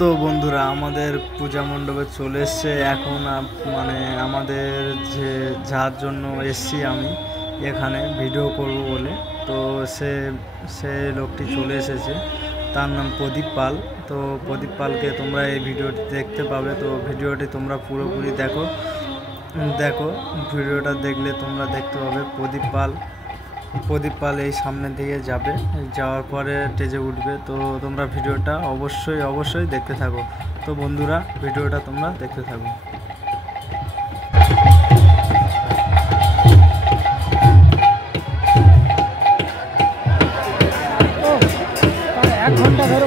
তো বন্ধুরা আমাদের পূজা মণ্ডপে চলে এসছে এখন মানে আমাদের যে যার জন্য এসছি আমি এখানে ভিডিও করব বলে। তো সে লোকটি চলে এসেছে, তার নাম প্রদীপ পাল। তো প্রদীপ পালকে তোমরা এই ভিডিওটি দেখতে পাবে। তো ভিডিওটি তোমরা পুরোপুরি দেখো ভিডিওটা দেখলে তোমরা দেখতে পাবে প্রদীপ পাল এই সামনের দিকে যাবে, যাওয়ার পরে স্টেজে উঠবে। তো তোমরা ভিডিওটা অবশ্যই দেখতে থাকো। তো বন্ধুরা ভিডিওটা তোমরা দেখতে থাকো। এক ঘন্টা ধরে